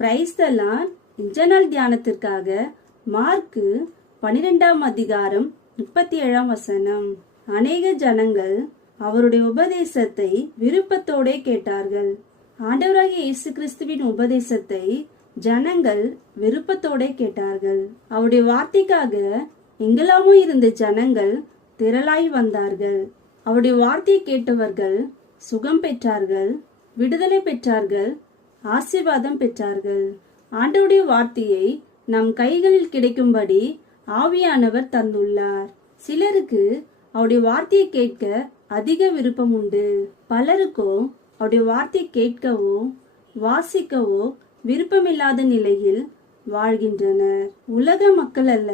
Praise the Lord. இந்த நாள் தியானத்திற்காக மார்க்கு 12ஆம் அதிகாரம் 37ஆம் வசனம். அநேக ஜனங்கள் அவருடைய உபதேசத்தை விருப்பத்தோட கேட்டார்கள். ஆண்டவராகிய இயேசு கிறிஸ்துவின் உபதேசத்தை ஜனங்கள் விருப்பத்தோட கேட்டார்கள். அவருடைய வார்த்தைக்காக எங்கெல்லாமோ இருந்த ஜனங்கள் திரளாய் வந்தார்கள். அவருடைய வார்த்தையை கேட்டவர்கள் சுகம் பெற்றார்கள், விடுதலை பெற்றார்கள், ஆசீர்வாதம் பெற்றார்கள். ஆண்டவருடைய வார்த்தையை நம் கைகளில் கிடைக்கும்படி ஆவியானவர் தந்துள்ளார். சிலருக்கு அவருடைய வார்த்தையை கேட்க அதிக விருப்பம் உண்டு. பலருக்கோ அவருடைய வார்த்தையை கேட்கவோ வாசிக்கவோ விருப்பமில்லாத நிலையில் வாழ்கின்றனர். உலக மக்கள் அல்ல,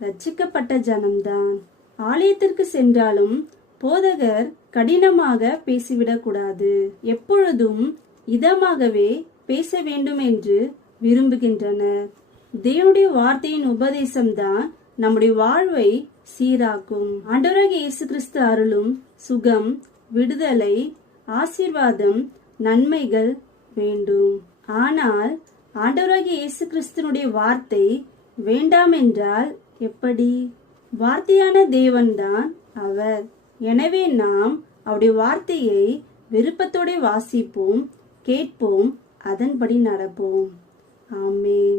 ரட்சிக்கப்பட்ட ஜனம்தான். ஆலயத்திற்கு சென்றாலும் போதகர் கடினமாக பேசிவிடக் கூடாது. எப்பொழுதும் இதமாகவே பேச வேண்டும் என்று விரும்புகின்றனர். தேவனுடைய வார்த்தையின் உபதேசம்தான் நம்முடைய வாழ்வை சீராக்கும். ஆண்டவராகிய இயேசு கிறிஸ்து அருளும் சுகம், விடுதலை, ஆசீர்வாதம், நன்மைகள் வேண்டும். ஆனால் ஆண்டவராகிய இயேசு கிறிஸ்துனுடைய வார்த்தை வேண்டாம் என்றால் எப்படி? வார்த்தையான தேவன்தான் அவர். எனவே நாம் அவருடைய வார்த்தையை விருப்பத்தோட வாசிப்போம், கேட்போம், அதன்படி நடப்போம். ஆமென்.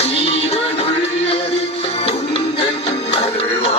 ஜீவனுள்ளது உந்தன் அருள்வா